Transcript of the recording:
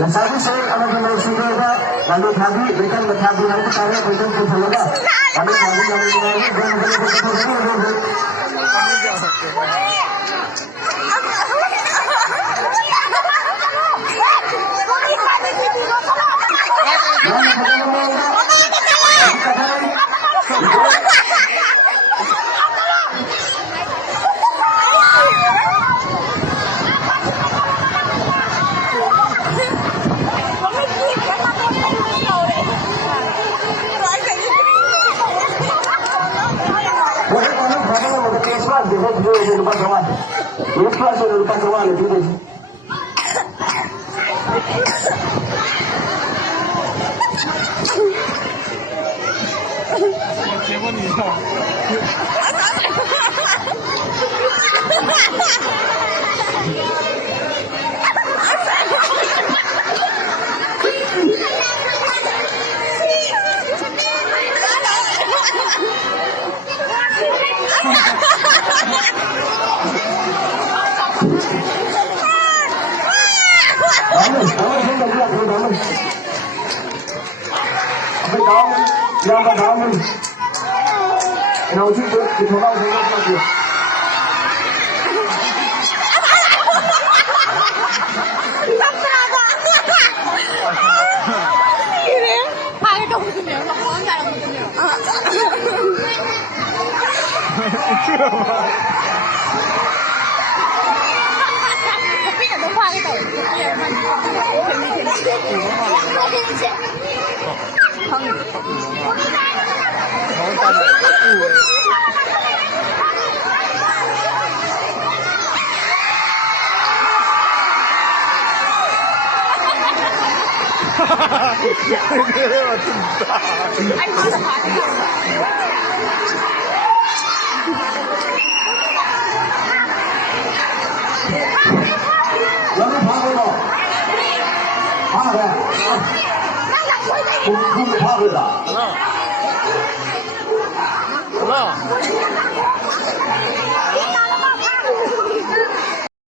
Sabi saya anak yang sudah ada lalu tadi berikan bertagi yang pertama berikan kepada kami tadi yang ini dan lupa kawan, lupa kawan itu. Yang pertama, đầu tiên thì thằng nào cũng làm được. Hai đồng cái miệng nó có dài đồng cái miệng. Tapi cái đúng hai cái đầu cái mình không anh nói là phải không